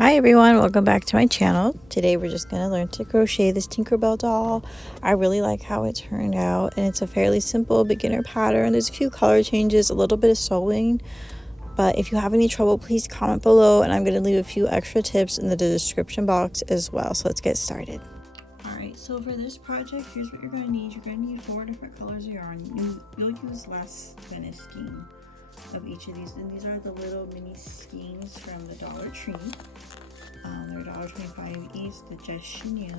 Hi everyone, welcome back to my channel. Today we're just going to learn to crochet this Tinkerbell doll. I really like how it turned out, and it's a fairly simple beginner pattern. There's a few color changes, a little bit of sewing, but if you have any trouble, please comment below, and I'm going to leave a few extra tips in the description box as well. So let's get started. Alright, so for this project, here's what you're going to need. You're going to need 4 different colors of yarn. You'll use less than a skein of each of these, and these are the little mini skeins from the Dollar Tree. They're $1.25 each, the just chenille,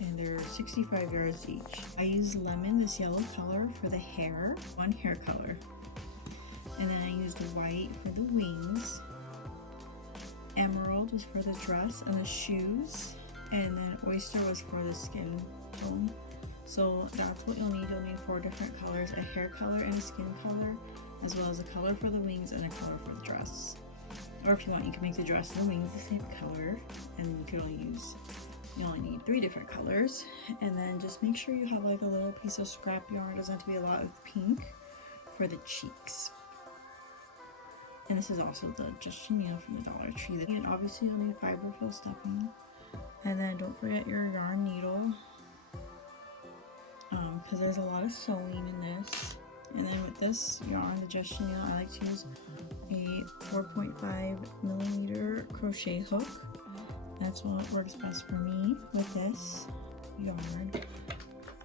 and they're 65 yards each. I use lemon, this yellow color, for the hair, one hair color, and then I used white for the wings. Emerald was for the dress and the shoes, and then oyster was for the skin tone. So that's what you'll need. You'll need 4 different colors, a hair color and a skin color, as well as a color for the wings and a color for the dress. Or if you want, you can make the dress and the wings the same color, and you only need 3 different colors. And then just make sure you have like a little piece of scrap yarn. It doesn't have to be a lot of pink for the cheeks. And this is also the just chenille from the Dollar Tree. And obviously you'll need fiber for the stuffing. And then don't forget your yarn needle, because there's a lot of sewing in this. And then with this yarn, the just chenille, I like to use a 4.5 millimeter crochet hook. That's what works best for me with this yarn.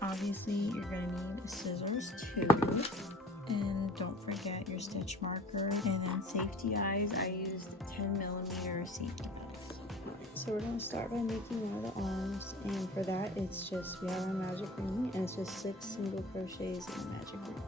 Obviously, you're going to need scissors too. And don't forget your stitch marker. And then safety eyes, I used 10 millimeter safety eyes. So we're going to start by making one of the arms, and for that it's just, we have our magic ring, and it's just 6 single crochets in the magic ring.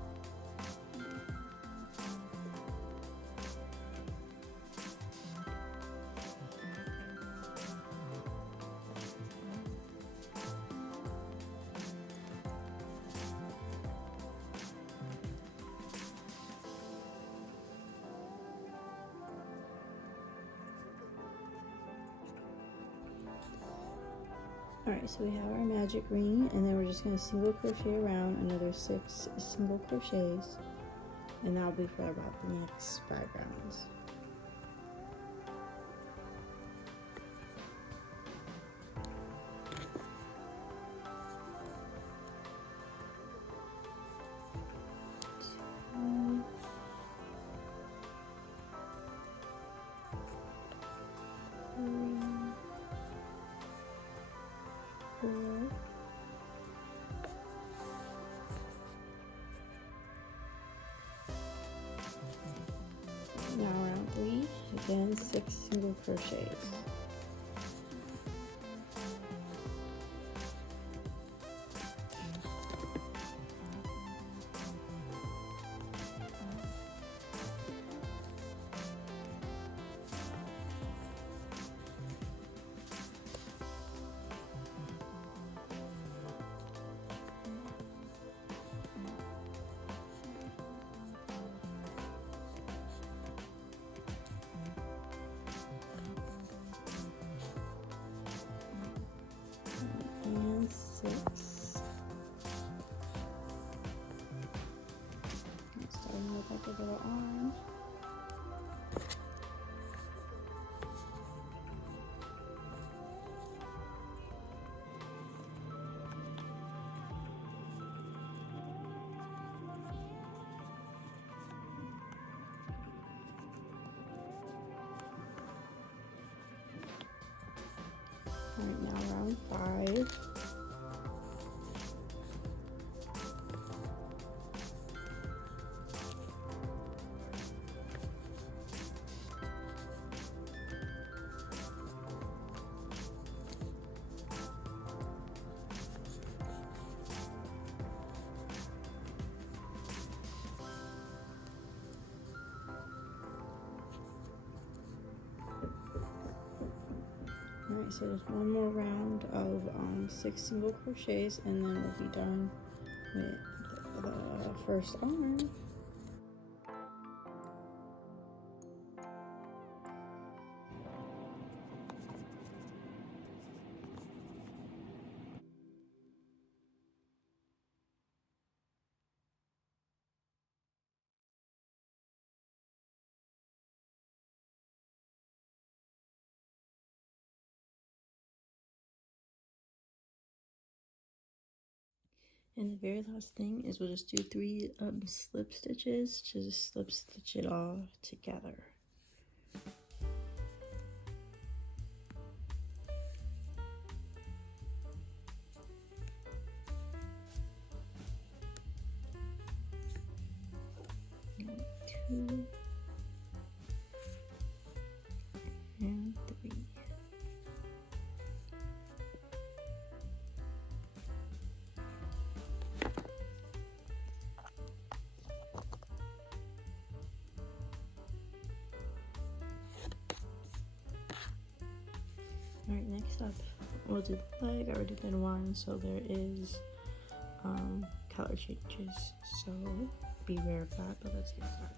Alright, so we have our magic ring, and then we're just going to single crochet around another 6 single crochets, and that'll be for about the next 5 rounds. Now round 3, again 6 single crochets. And 6. Starting with like a little arm. Alright, now round 5. Alright, so there's one more round of 6 single crochets, and then we'll be done with the first arm. And the very last thing is we'll just do 3 slip stitches to just slip stitch it all together. And 2 and 3. Alright, next up we'll do the leg. I already did one, so there is color changes, so beware of that, but let's get started.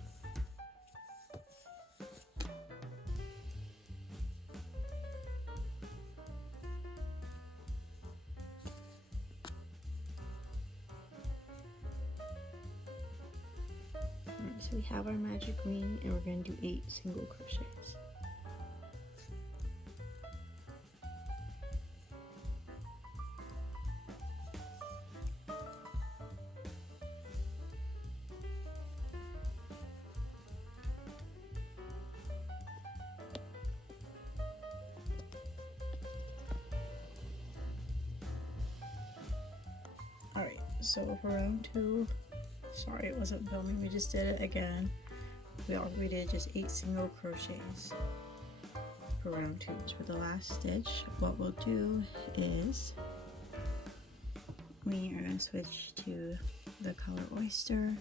Alright, so we have our magic ring and we're going to do 8 single crochets. Alright, so for round 2, sorry it wasn't filming, we just did it again. We did just 8 single crochets for round 2. So for the last stitch, what we'll do is we are going to switch to the color Oyster.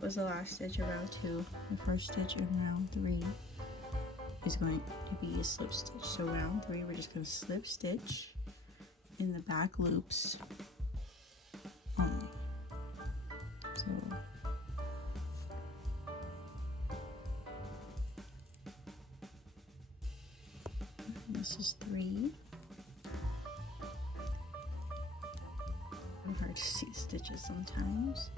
Was the last stitch of round 2. The first stitch in round 3 is going to be a slip stitch. So round 3, we're just going to slip stitch in the back loops only. So this is 3. It's hard to see the stitches sometimes.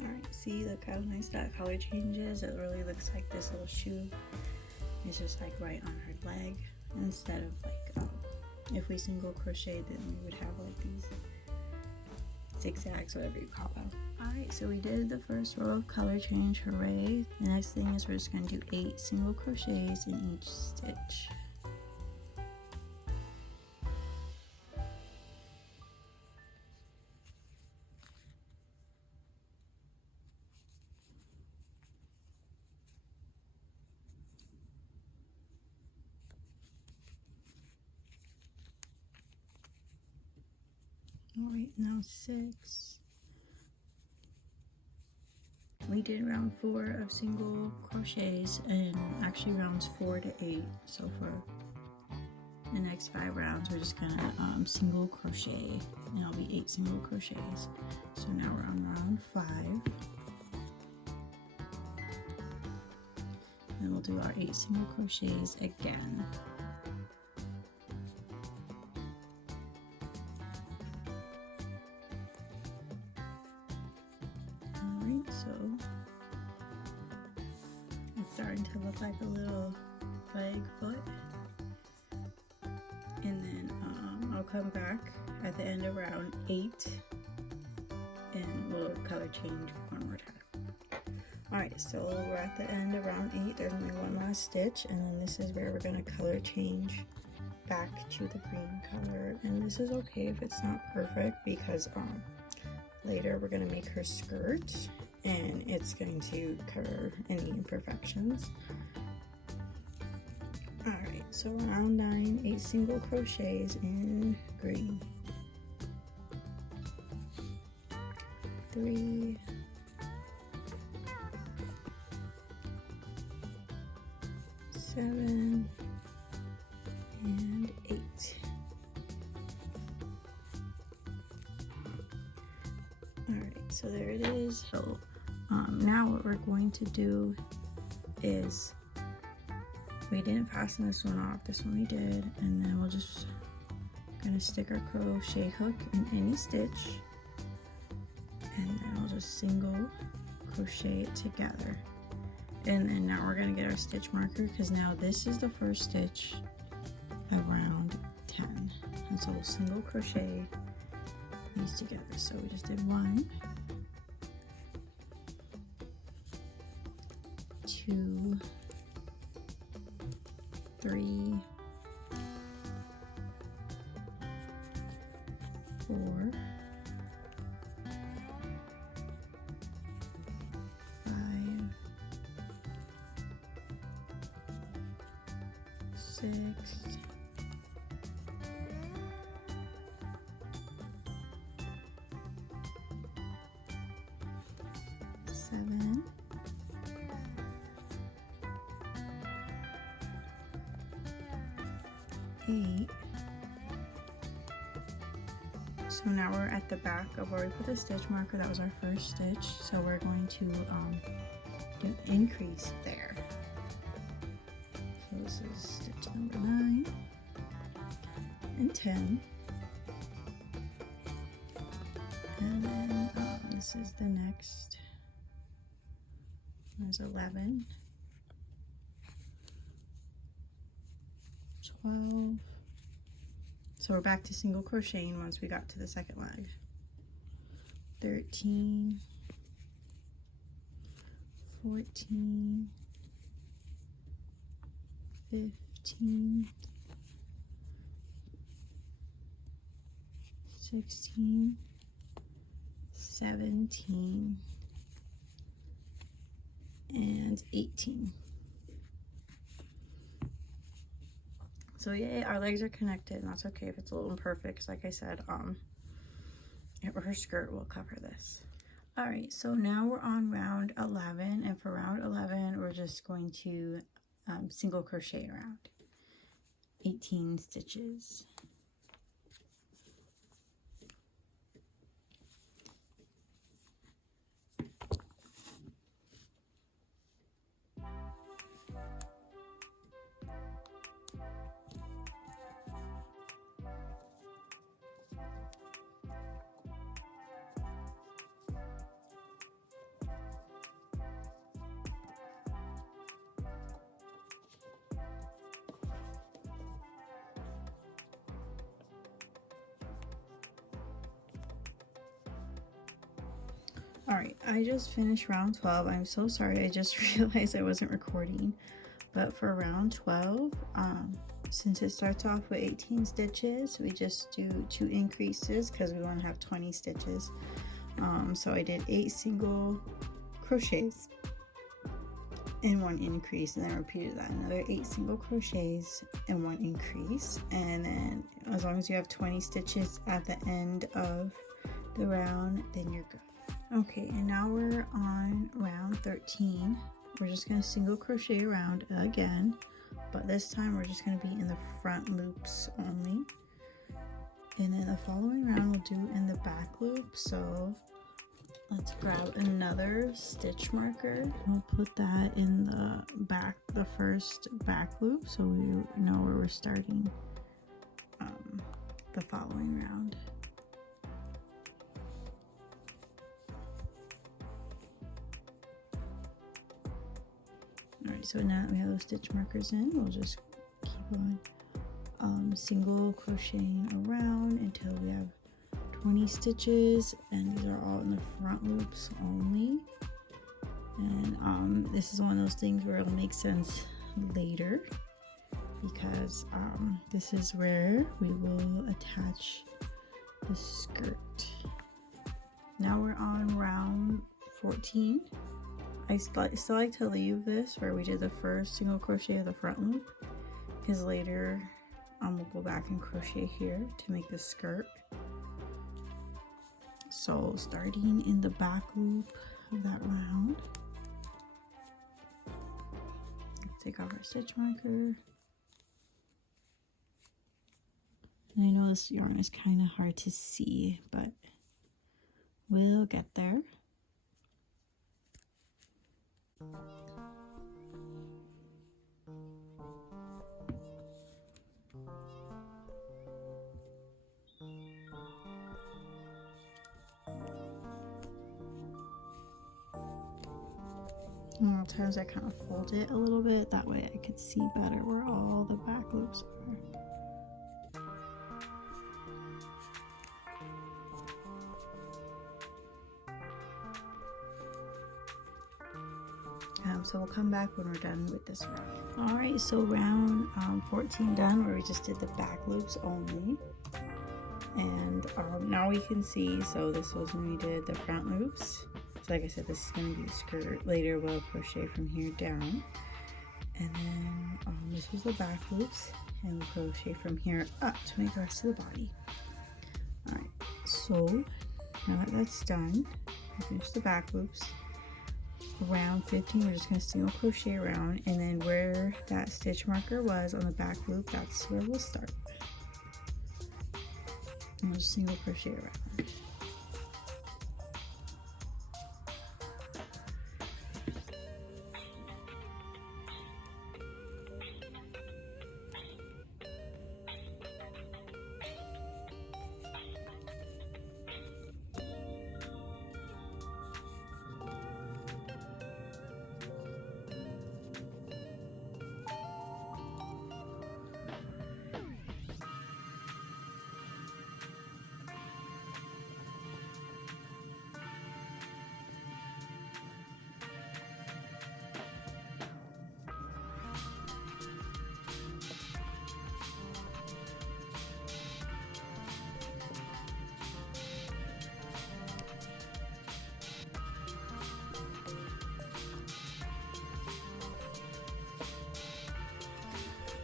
Alright, see, look how nice that color changes. It really looks like this little shoe is just like right on her leg, instead of like if we single crochet, then we would have like these zigzags, whatever you call them. Alright, so we did the first row of color change, hooray. The next thing is we're just going to do 8 single crochets in each stitch. Alright, now 6. We did round 4 of single crochets, and actually rounds 4 to 8. So for the next 5 rounds, we're just gonna single crochet, and it'll be 8 single crochets. So now we're on round 5. And we'll do our 8 single crochets again. So it's starting to look like a little flag foot, and then I'll come back at the end of round 8 and we'll color change one more time. Alright, so we're at the end of round 8. There's only one last stitch, and then this is where we're going to color change back to the green color. And this is okay if it's not perfect, because later we're going to make her skirt and it's going to cover any imperfections. Alright, so round 9, 8 single crochets in green. 3, 7, and 8. Alright, so there it is. So now what we're going to do is We didn't fasten this one off, this one we did, and then we'll just gonna stick our crochet hook in any stitch, and then we'll just single crochet it together. And then now we're gonna get our stitch marker, because now this is the first stitch of round 10. And so we'll single crochet these together. So we just did 1, 2, 3, 4, 5, 6, 7, 8. So now we're at the back of where we put the stitch marker. That was our first stitch. So we're going to do increase there. So this is stitch number 9 and 10. And then this is the next. There's 11, 12. So we're back to single crocheting once we got to the second leg. 13, 14, 15, 16, 17, and 18. So yay, our legs are connected, and that's okay if it's a little imperfect, because like I said, her skirt will cover this. All right, so now we're on round 11, and for round 11, we're just going to single crochet around 18 stitches. All right, I just finished round 12. I'm so sorry, I just realized I wasn't recording. But for round 12, since it starts off with 18 stitches, we just do 2 increases because we want to have 20 stitches. So I did 8 single crochets and 1 increase, and then I repeated that, another 8 single crochets and 1 increase. And then as long as you have 20 stitches at the end of the round, then you're good. Okay, and now we're on round 13. We're just going to single crochet around again, but this time we're just going to be in the front loops only. And then the following round we'll do in the back loop. So let's grab another stitch marker. We'll put that in the back, the first back loop, so we know where we're starting the following round. Alright, so now that we have those stitch markers in, we'll just keep on single crocheting around until we have 20 stitches, and these are all in the front loops only. And this is one of those things where it'll make sense later, because this is where we will attach the skirt. Now we're on round 14. I still like to leave this where we did the first single crochet of the front loop, because later we'll go back and crochet here to make the skirt. So starting in the back loop of that round, let's take off our stitch marker. And I know this yarn is kind of hard to see, but we'll get there. And a lot of times I kind of fold it a little bit, that way I could see better where all the back loops are. So we'll come back when we're done with this round. Alright, so round 14 done, where we just did the back loops only. And now we can see, so this was when we did the front loops. So like I said, this is going to be a skirt. Later we'll crochet from here down. And then this was the back loops, and we'll crochet from here up to make the rest of the body. Alright, so now that that's done, we finish the back loops. Round 15, we're just going to single crochet around, and then where that stitch marker was on the back loop, that's where we'll start. And we'll just single crochet around.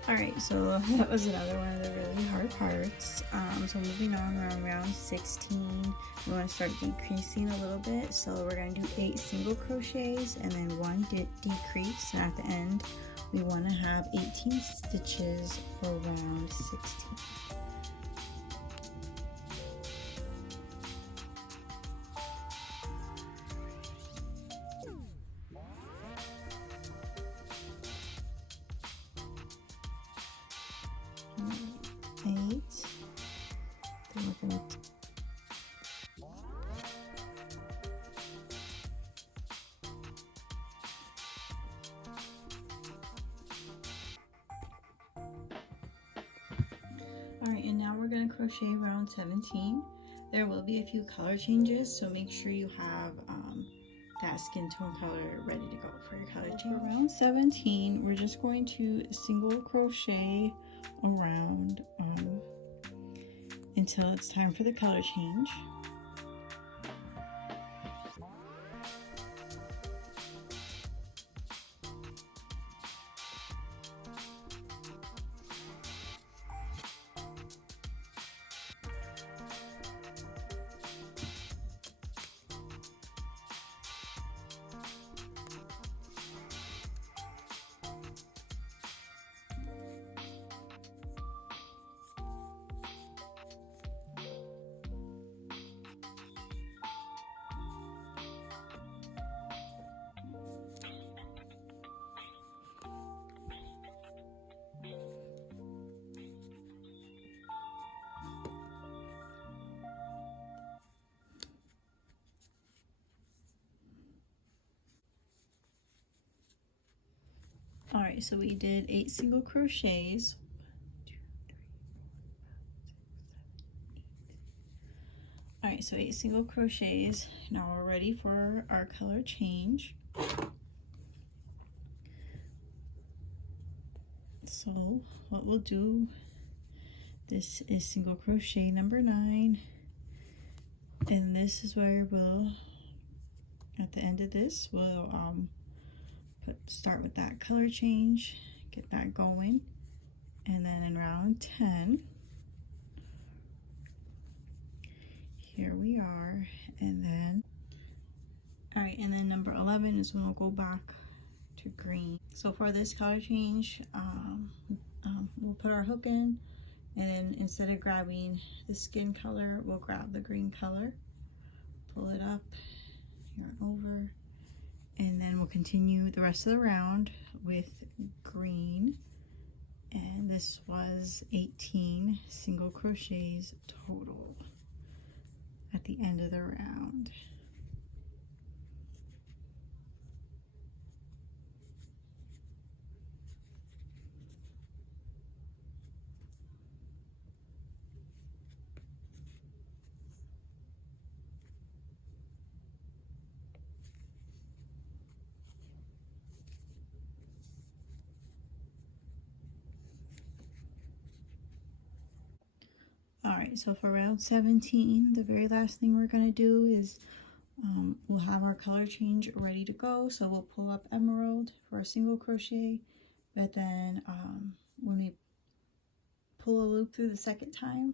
Alright, so that was another one of the really hard parts. So moving on, we're on round 16. We want to start decreasing a little bit. So we're going to do 8 single crochets and then 1 decrease. And at the end, we want to have 18 stitches for round 16. Alright, and now we're going to crochet round 17. There will be a few color changes, so make sure you have that skin tone color ready to go for your color change. For round 17, we're just going to single crochet around until it's time for the color change. Alright, so we did 8 single crochets. 1, 2, 3, 4, 5, 6, 7, 8. Alright, so 8 single crochets. Now we're ready for our color change. So what we'll do, this is single crochet number 9, and this is where we'll, at the end of this, we'll start with that color change, get that going, and then in round 10, here we are, and then, alright, and then number 11 is when we'll go back to green. So for this color change, we'll put our hook in, and then instead of grabbing the skin color, we'll grab the green color, pull it up, yarn over, and then we'll continue the rest of the round with green. And this was 18 single crochets total at the end of the round. Alright, so for round 17, the very last thing we're going to do is we'll have our color change ready to go. So we'll pull up emerald for a single crochet, but then when we pull a loop through the second time,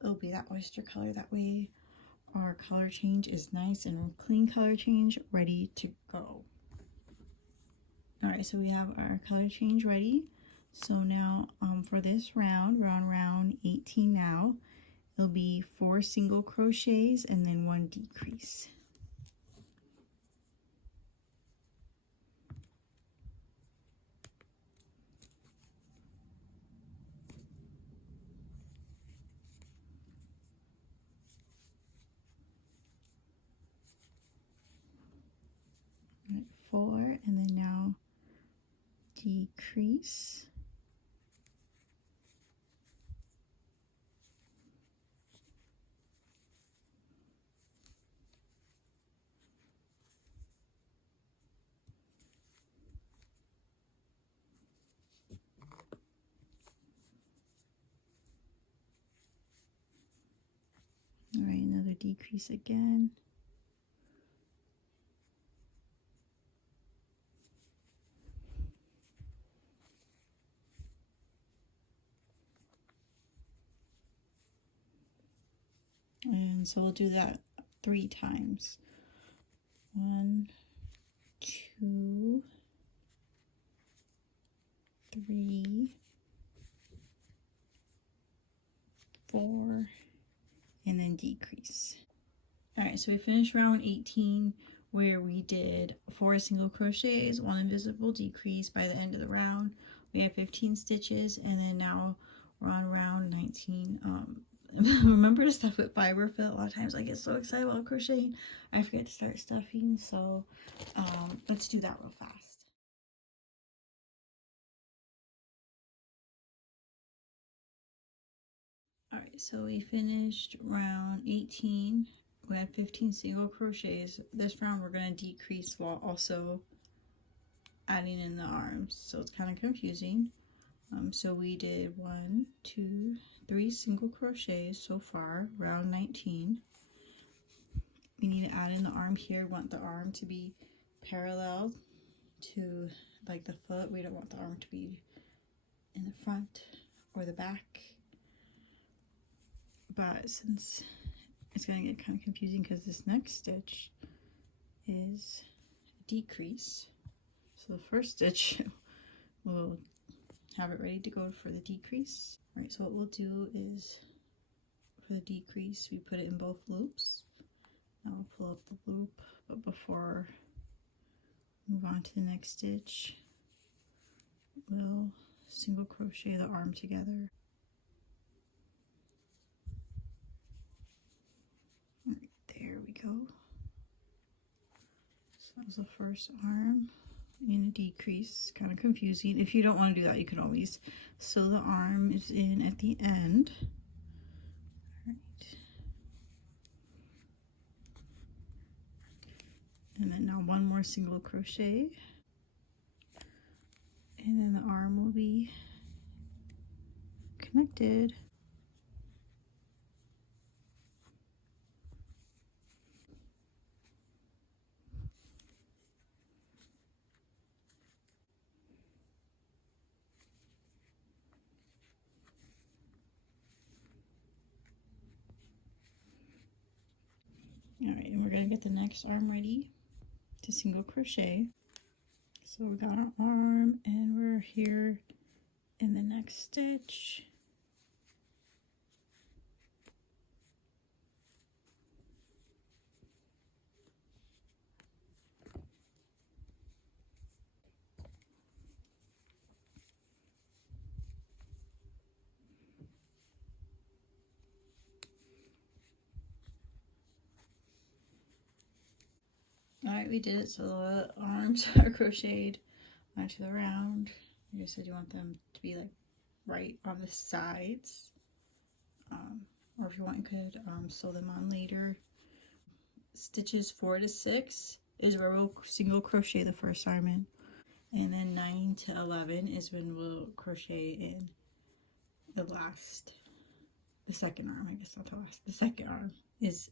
it'll be that oyster color. That way our color change is nice and clean color change ready to go. Alright, so we have our color change ready. So now for this round, we're on round 18 now. It'll be 4 single crochets and then 1 decrease. Right, 4, and then now decrease. All right, another decrease again. And so we'll do that 3 times. 1, 2, 3, 4, and then decrease. All right, so we finished round 18 where we did 4 single crochets, 1 invisible decrease. By the end of the round, we have 15 stitches, and then now we're on round 19. Remember to stuff with fiber fill. A lot of times I get so excited while crocheting, I forget to start stuffing. So let's do that real fast. All right, so we finished round 18. We had 15 single crochets. This round we're going to decrease while also adding in the arms, so it's kind of confusing. So we did 1, 2, 3 single crochets so far, round 19. We need to add in the arm here. We want the arm to be parallel to like the foot. We don't want the arm to be in the front or the back. But since it's going to get kind of confusing because this next stitch is a decrease. So the first stitch, we'll have it ready to go for the decrease. All right, so what we'll do is for the decrease, we put it in both loops. Now we'll pull up the loop, but before we move on to the next stitch, we'll single crochet the arm together. All right, there we go. So that was the first arm in a decrease. Kind of confusing. If you don't want to do that, you can always sew the arm is in at the end. All right. And then now 1 more single crochet, and then the arm will be connected. All right, and we're going to get the next arm ready to single crochet. So we got our arm and we're here in the next stitch. Alright, we did it. So the arms are crocheted onto the round. You said you want them to be like right on the sides. Or if you want, you could sew them on later. Stitches 4 to 6 is where we'll single crochet the first arm in. And then 9 to 11 is when we'll crochet in the last the second arm, I guess not the last, the second arm is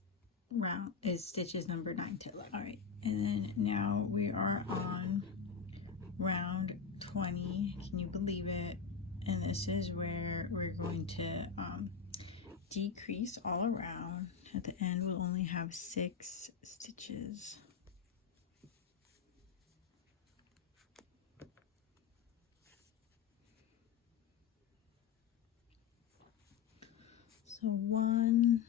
round, is stitches number 9 to 11. All right, and then now we are on round 20. Can you believe it? And this is where we're going to decrease all around. At the end, we'll only have 6 stitches. So 1,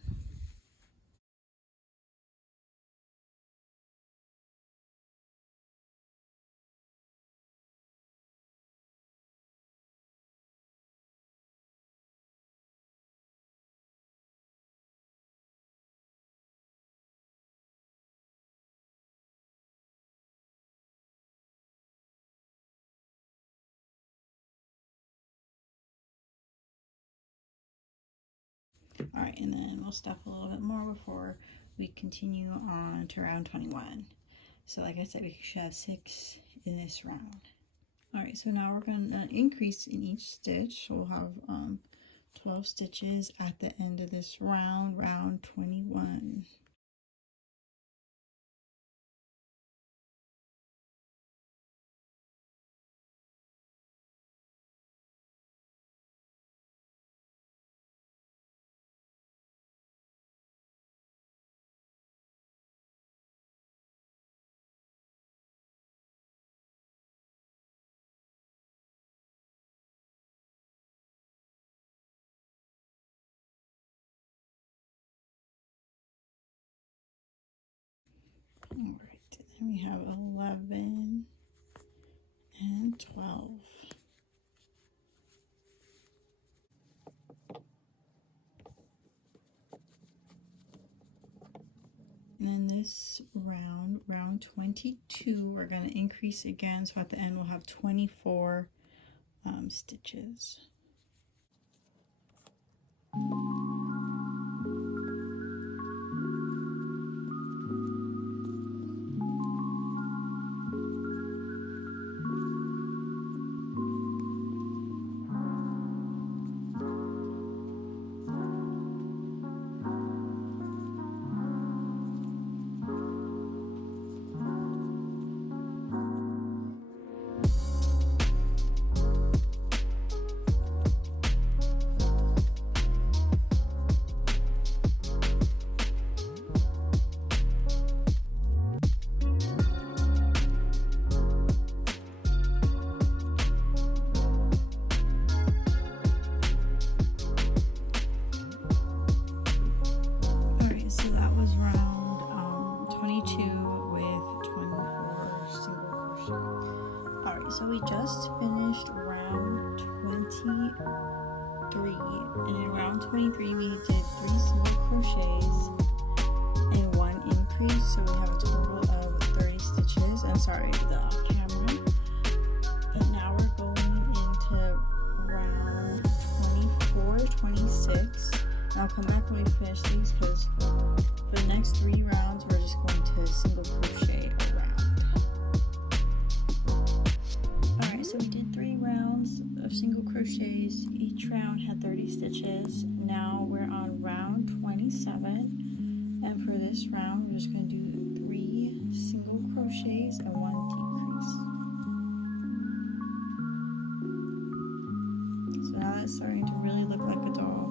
all right, and then we'll stop a little bit more before we continue on to round 21. So like I said, we should have 6 in this round. All right, so now we're going to increase in each stitch. We'll have 12 stitches at the end of this round, round 21. All right, then we have 11 and 12. And then this round, round 22, we're going to increase again. So at the end, we'll have 24 stitches. So we just finished round 23, and in round 23 we did 3 single crochets and 1 increase, so we have a total of 30 stitches. I'm sorry, the off camera. But now we're going into round 24, 26, and I'll come back when we finish these, because for the next 3 rounds we're just going to single crochet around. So we did 3 rounds of single crochets. Each round had 30 stitches. Now we're on round 27, and for this round we're just going to do 3 single crochets and 1 decrease. So now that's starting to really look like a doll.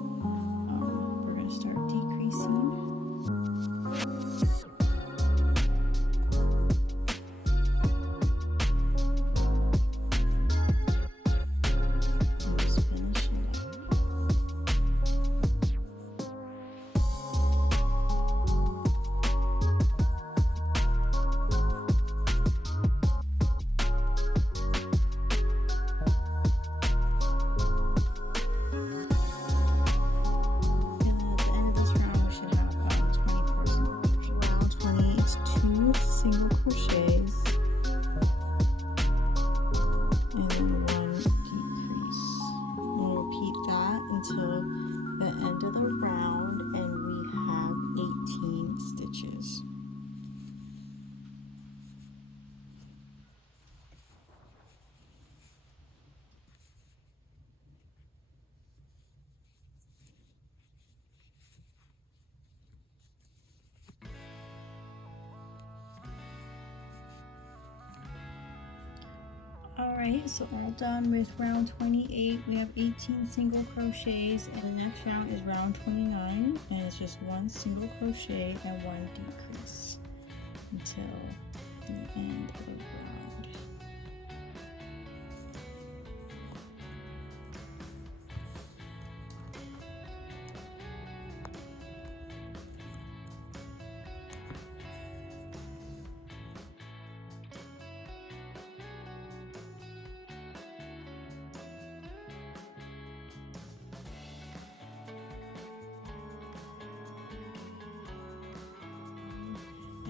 We're going to start decreasing. Alright, so all done with round 28. We have 18 single crochets, and the next round is round 29, and it's just one single crochet and one decrease until the end of the round.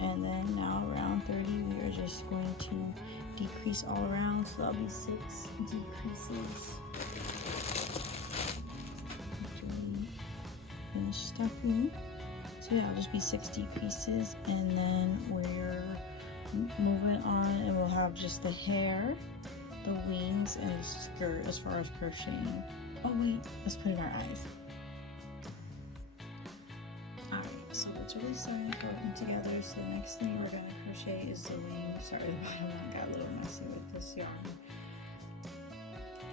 And then now round 30, we are just going to decrease all around, so that'll be 6 decreases after we finish stuffing. So yeah, it'll just be 6 decreases, and then we're moving on, and we'll have just the hair, the wings, and the skirt as far as crocheting. Oh wait, let's put in our eyes. Alright, so it's really starting to work together. So the next thing we're going to crochet is the wing. Sorry, the bottom one got a little messy with this yarn.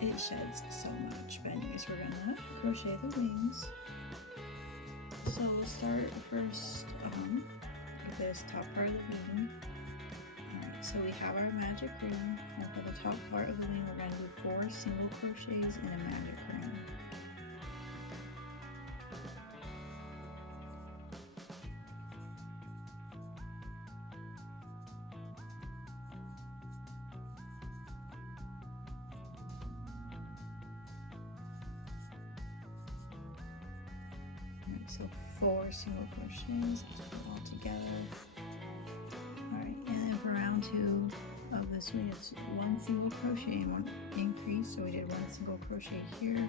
It sheds so much. But anyways, we're going to crochet the wings. So we'll start first with this top part of the wing. Alright, so we have our magic ring. And for the top part of the wing, we're going to do 4 single crochets and a magic ring. So 4 single crochets, put it all together. Alright, and then for round 2 of this week, it's 1 single crochet and 1 increase. So we did 1 single crochet here,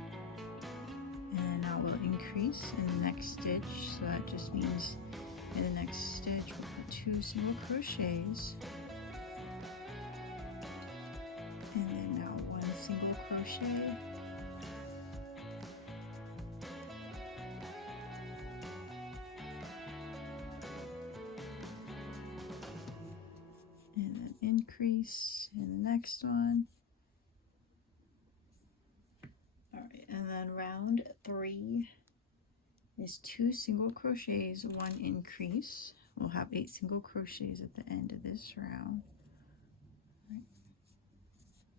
and now we'll increase in the next stitch. So that just means in the next stitch we'll put 2 single crochets, and then now 1 single crochet. And then increase in the next one. Alright, and then round 3 is 2 single crochets, 1 increase. We'll have 8 single crochets at the end of this round. Right.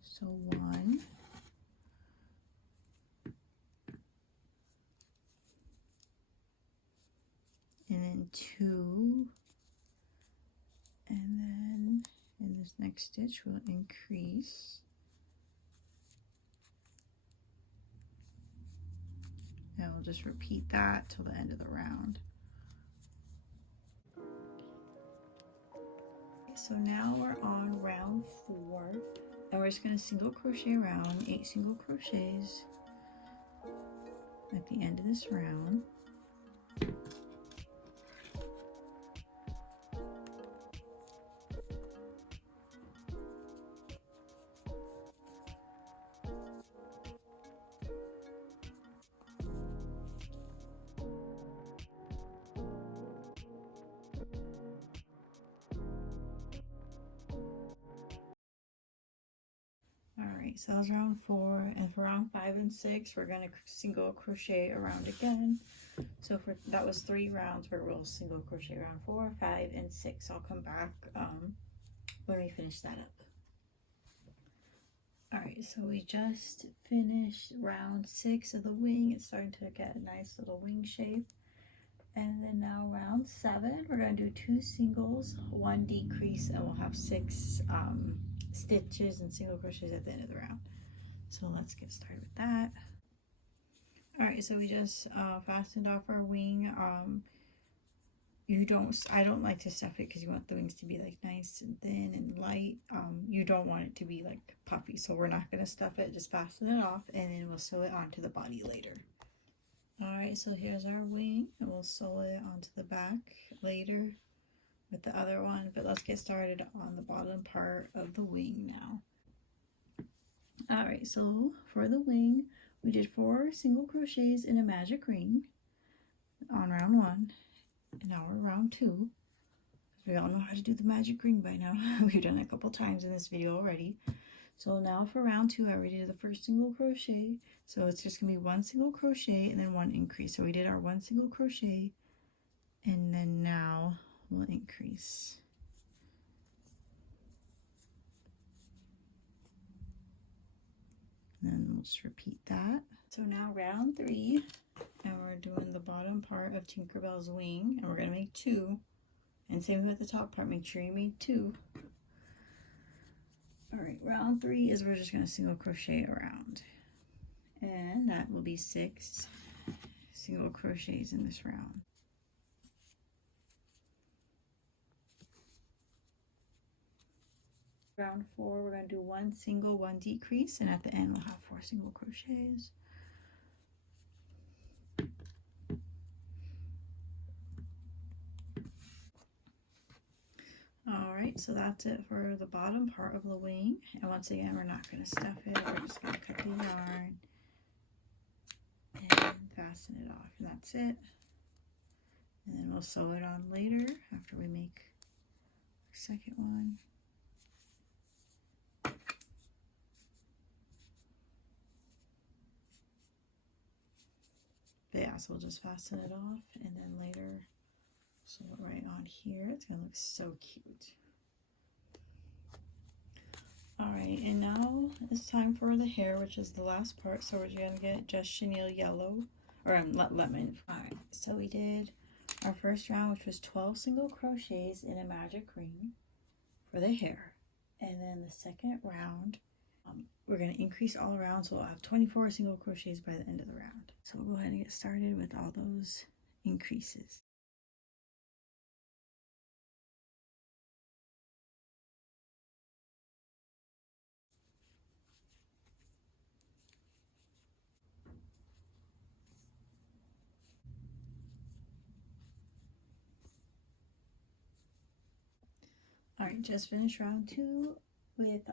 So 1, and then 2, and then in this next stitch we'll increase, and we'll just repeat that till the end of the round. So now we're on round 4, and we're just going to single crochet around 8 single crochets at the end of this round. Alright, so that was round 4, and for round 5 and 6, we're going to single crochet around again. So for that was 3 rounds where we'll single crochet around 4, 5, and 6. I'll come back when we finish that up. Alright, so we just finished round 6 of the wing. It's starting to get a nice little wing shape. And then now round 7, we're going to do 2 singles, 1 decrease, and we'll have 6 stitches and single crochets at the end of the round. So let's get started with that. Alright, so we just fastened off our wing. I don't like to stuff it because you want the wings to be like nice and thin and light. You don't want it to be like puffy, so we're not going to stuff it, just fasten it off, and then we'll sew it onto the body later. Alright, so here's our wing, and we'll sew it onto the back later with the other one, but let's get started on the bottom part of the wing now. Alright, so for the wing, we did 4 single crochets in a magic ring on round 1, and now we're round 2. We all know how to do the magic ring by now. We've done it a couple times in this video already. So now for round 2, I already did the first single crochet, so it's just gonna be 1 single crochet and then 1 increase. So we did our 1 single crochet, and then now we'll increase. And then we'll just repeat that. So now round 3, and we're doing the bottom part of Tinkerbell's wing, and we're gonna make 2. And same with the top part, make sure you make 2. All right, round 3 is we're just gonna single crochet around, and that will be 6 single crochets in this round. Round 4, we're gonna do 1 single, 1 decrease, and at the end we'll have 4 single crochets. Alright, so that's it for the bottom part of the wing. And once again, we're not going to stuff it. We're just going to cut the yarn and fasten it off. And that's it. And then we'll sew it on later after we make the second one. But yeah, so we'll just fasten it off, and then later sew it right on here. It's going to look so cute. Alright, and now it's time for the hair, which is the last part. So we're going to get just chenille yellow, or lemon. Alright, so we did our first round, which was 12 single crochets in a magic ring for the hair. And then the second round, we're going to increase all around, so we'll have 24 single crochets by the end of the round. So we'll go ahead and get started with all those increases. Alright, just finished round 2 with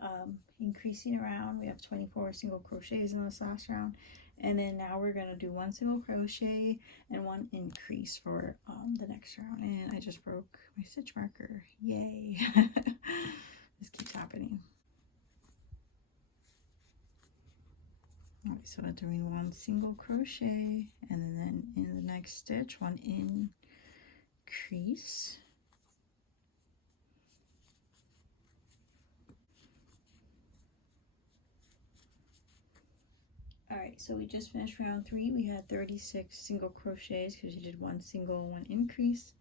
increasing around. We have 24 single crochets in this last round, and then now we're going to do 1 single crochet and 1 increase for the next round. And I just broke my stitch marker, yay. This keeps happening. Alright, so I'm doing 1 single crochet, and then in the next stitch 1 increase. Alright, so we just finished round 3. We had 36 single crochets because we did 1 single, 1 increase.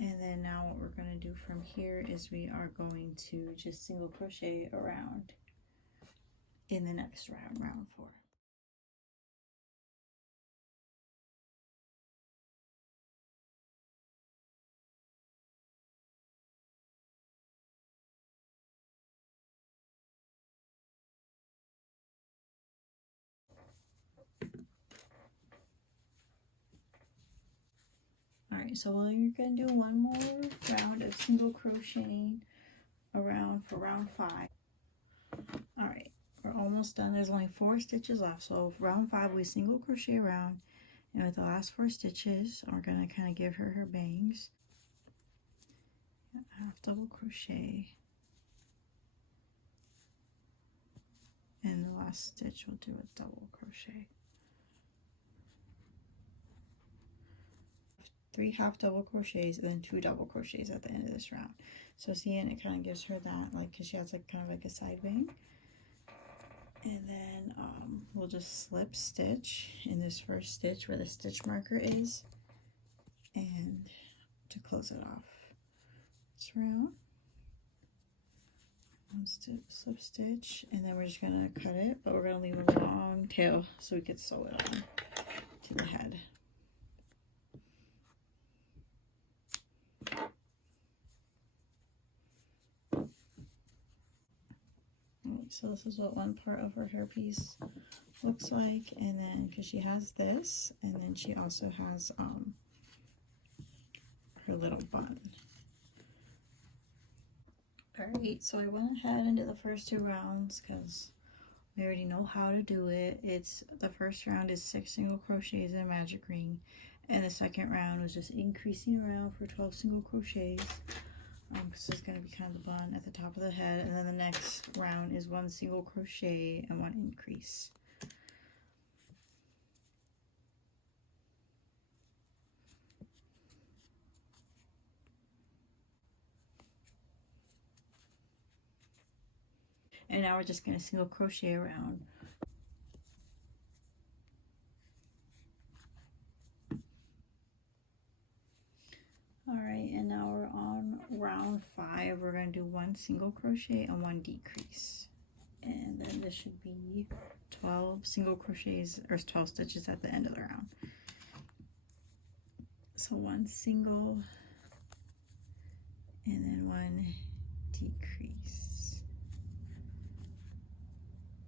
And then now what we're going to do from here is we are going to just single crochet around in the next round, round 4. Alright, so we're going to do one more round of single crocheting around for round 5. Alright, we're almost done. There's only 4 stitches left. So round 5 we single crochet around, and with the last 4 stitches we're going to kind of give her her bangs. Half double crochet, and the last stitch we'll do a double crochet. 3 half double crochets and then 2 double crochets at the end of this round. So see, and it kind of gives her that, like, because she has like kind of like a side bang. And then we'll just slip stitch in this first stitch where the stitch marker is, and to close it off this round, 1 slip stitch, and then we're just gonna cut it, but we're gonna leave a long tail so we can sew it on to the head. So this is what one part of her hairpiece looks like, and then because she has this, and then she also has her little bun. Alright, so I went ahead and did the first 2 rounds because we already know how to do it. It's the first round is 6 single crochets in a magic ring, and the second round was just increasing around for 12 single crochets. This is going to be kind of the bun at the top of the head, and then the next round is 1 single crochet and 1 increase. And now we're just going to single crochet around. Alright, and now we're on round 5. We're going to do 1 single crochet and 1 decrease. And then this should be 12 single crochets, or 12 stitches at the end of the round. So 1 single and then 1 decrease.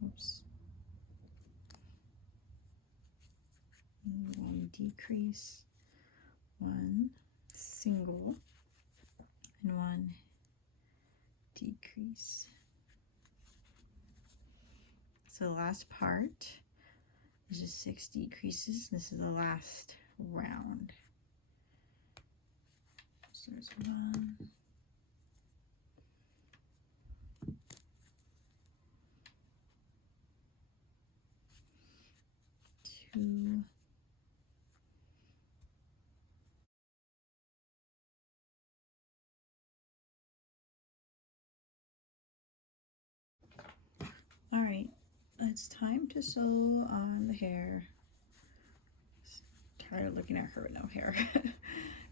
Oops. And 1 decrease, 1 single, and 1 decrease. So the last part is just 6 decreases. This is the last round. So there's 1, 2, all right, it's time to sew on the hair. Tired of looking at her with no hair.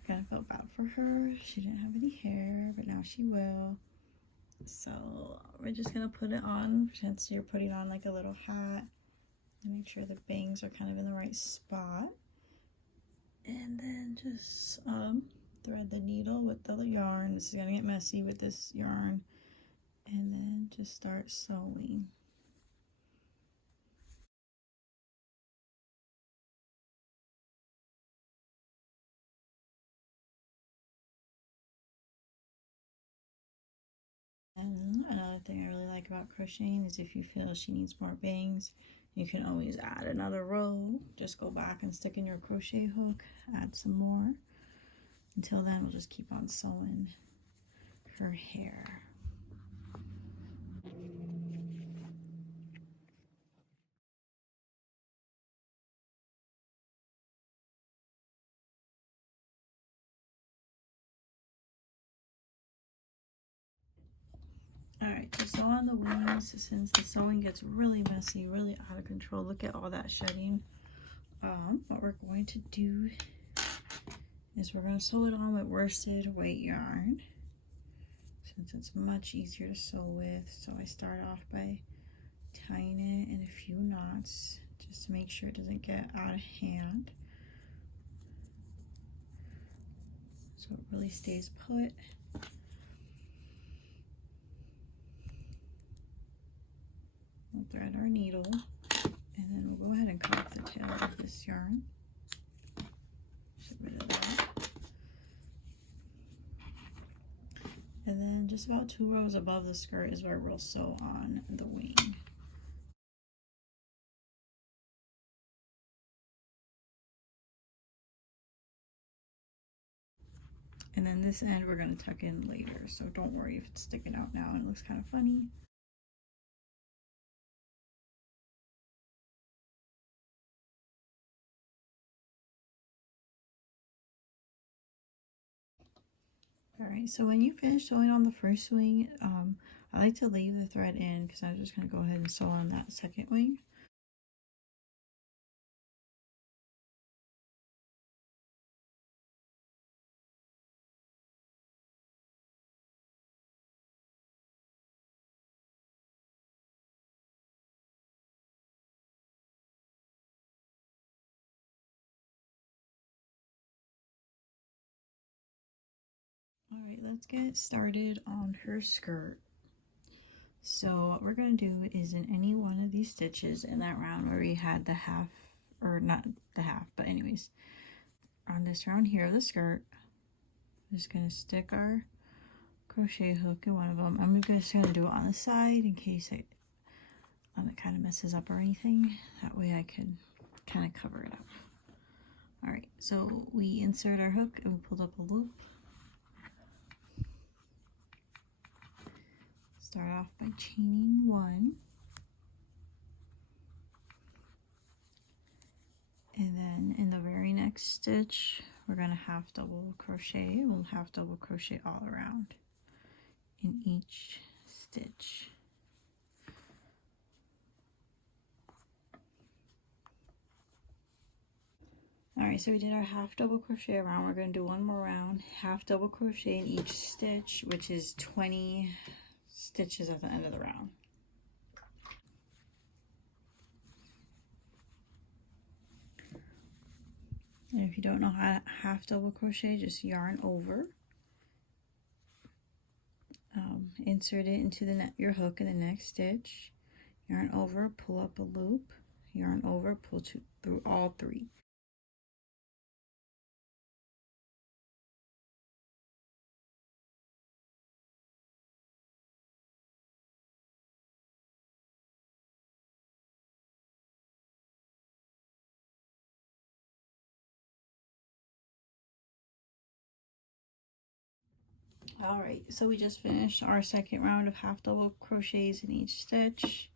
Kind of felt bad for her. She didn't have any hair, but now she will. So we're just gonna put it on, since you're putting on like a little hat, and make sure the bangs are kind of in the right spot. And then just thread the needle with the yarn. This is gonna get messy with this yarn. And then just start sewing. And another thing I really like about crocheting is if you feel she needs more bangs, you can always add another row. Just go back and stick in your crochet hook, add some more. Until then, we'll just keep on sewing her hair. Alright, to sew on the wings, since the sewing gets really messy, really out of control, look at all that shedding. What we're going to do is we're going to sew it on with worsted weight yarn, since it's much easier to sew with. So I start off by tying it in a few knots, just to make sure it doesn't get out of hand, so it really stays put. We'll thread our needle, and then we'll go ahead and cut off the tail of this yarn. Get rid of that. And then just about 2 rows above the skirt is where we'll sew on the wing. And then this end we're going to tuck in later, so don't worry if it's sticking out now and it looks kind of funny. Alright, so when you finish sewing on the first wing, I like to leave the thread in because I'm just going to go ahead and sew on that second wing. Alright, let's get started on her skirt. So what we're going to do is in any one of these stitches in that round where we had the half, or not the half, but anyways, on this round here of the skirt, I'm just going to stick our crochet hook in one of them. I'm just going to do it on the side in case it kind of messes up or anything. That way I could kind of cover it up. Alright, so we insert our hook and we pulled up a loop. off by chaining 1. And then in the very next stitch, we're going to half double crochet. We'll half double crochet all around in each stitch. Alright, so we did our half double crochet around. We're going to do one more round, half double crochet in each stitch, which is 20 stitches at the end of the round. And if you don't know how to half double crochet, just yarn over, insert it into your hook in the next stitch, yarn over, pull up a loop, yarn over, pull through all 3. Alright, so we just finished our second round of half double crochets in each stitch.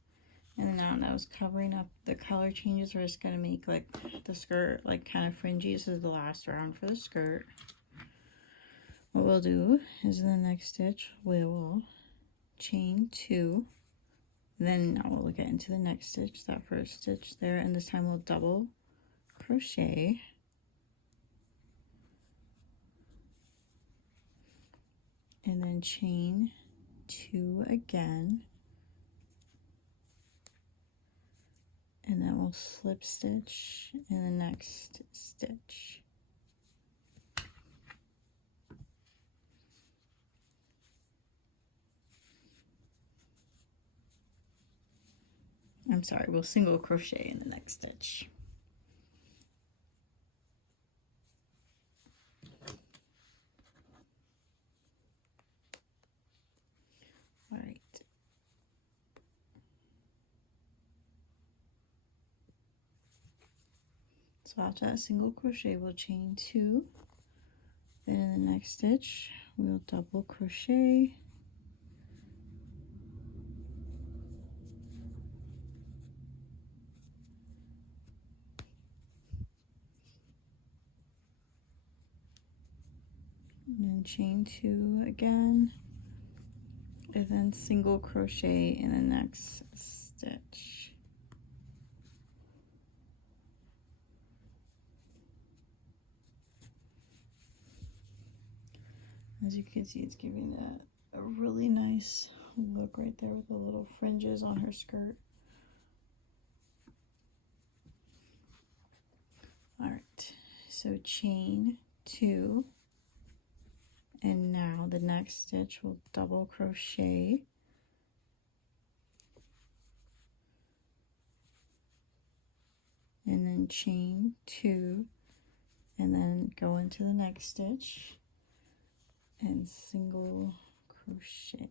And then now that was covering up the color changes, we're just going to make like the skirt like kind of fringy. This is the last round for the skirt. What we'll do is in the next stitch, we will chain 2. Then now we'll get into the next stitch, that first stitch there, and this time we'll double crochet. And then chain 2 again. And then we'll slip stitch in the next stitch. I'm sorry, we'll single crochet in the next stitch. All right. So after that single crochet, we'll chain 2. Then in the next stitch, we'll double crochet. And then chain 2 again. And then single crochet in the next stitch. As you can see, it's giving that a really nice look right there with the little fringes on her skirt. All right, so chain 2, and now the next stitch we'll double crochet. And then chain 2, and then go into the next stitch and single crochet.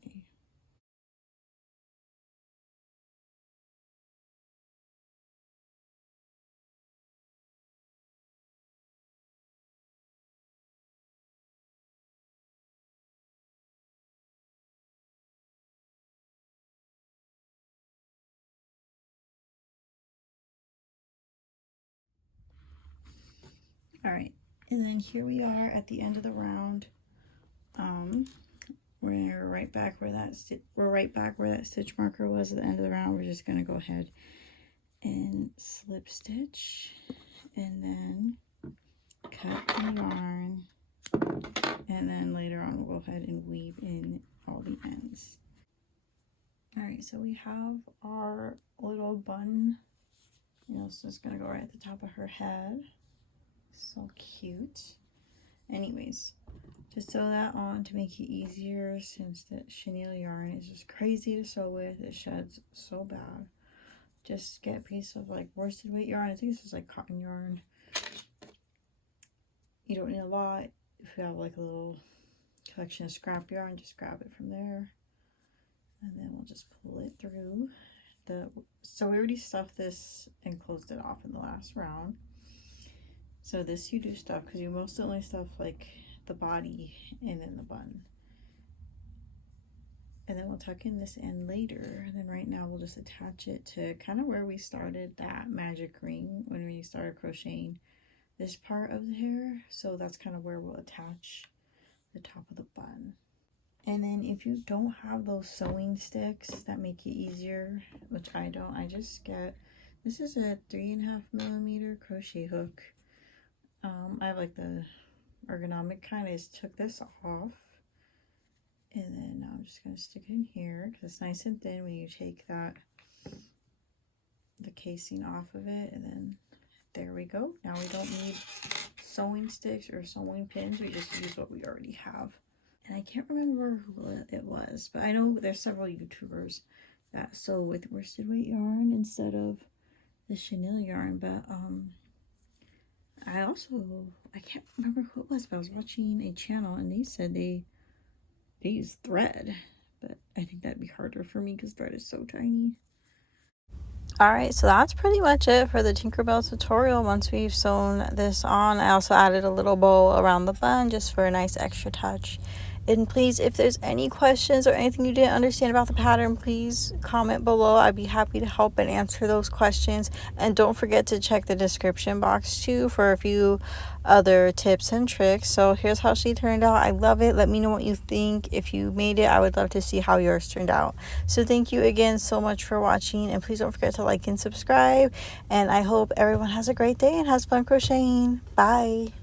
All right, and then here we are at the end of the round. We're right back where that stitch marker was at the end of the round. We're just gonna go ahead and slip stitch, and then cut the yarn, and then later on we'll go ahead and weave in all the ends. All right, so we have our little bun. It's just gonna go right at the top of her head. So cute. Anyways, to sew that on to make it easier, since the chenille yarn is just crazy to sew with, it sheds so bad. Just get a piece of like worsted weight yarn. I think this is like cotton yarn. You don't need a lot. If you have like a little collection of scrap yarn, just grab it from there. And then we'll just pull it through. So we already stuffed this and closed it off in the last round. So this you do stuff because you most only stuff like the body and then the bun. and then we'll tuck in this end later. And then right now we'll just attach it to kind of where we started that magic ring when we started crocheting this part of the hair. So that's kind of where we'll attach the top of the bun. And then if you don't have those sewing sticks that make it easier, which I don't, I just get, this is a 3.5mm crochet hook. I have like the ergonomic kind. I just took this off, and then I'm just gonna stick it in here because it's nice and thin when you take that, the casing off of it. And then there we go. Now we don't need sewing sticks or sewing pins. We just use what we already have. And I can't remember who it was, but I know there's several YouTubers that sew with worsted weight yarn instead of the chenille yarn. But I can't remember who it was, but I was watching a channel and they said they use thread, but I think that'd be harder for me because thread is so tiny. Alright, so that's pretty much it for the Tinkerbell tutorial. Once we've sewn this on, I also added a little bow around the bun just for a nice extra touch. And please, if there's any questions or anything you didn't understand about the pattern, please comment below. I'd be happy to help and answer those questions. And don't forget to check the description box too for a few other tips and tricks. So here's how she turned out. I love it. Let me know what you think. If you made it, I would love to see how yours turned out. So thank you again so much for watching, and please don't forget to like and subscribe. And I hope everyone has a great day and has fun crocheting. Bye.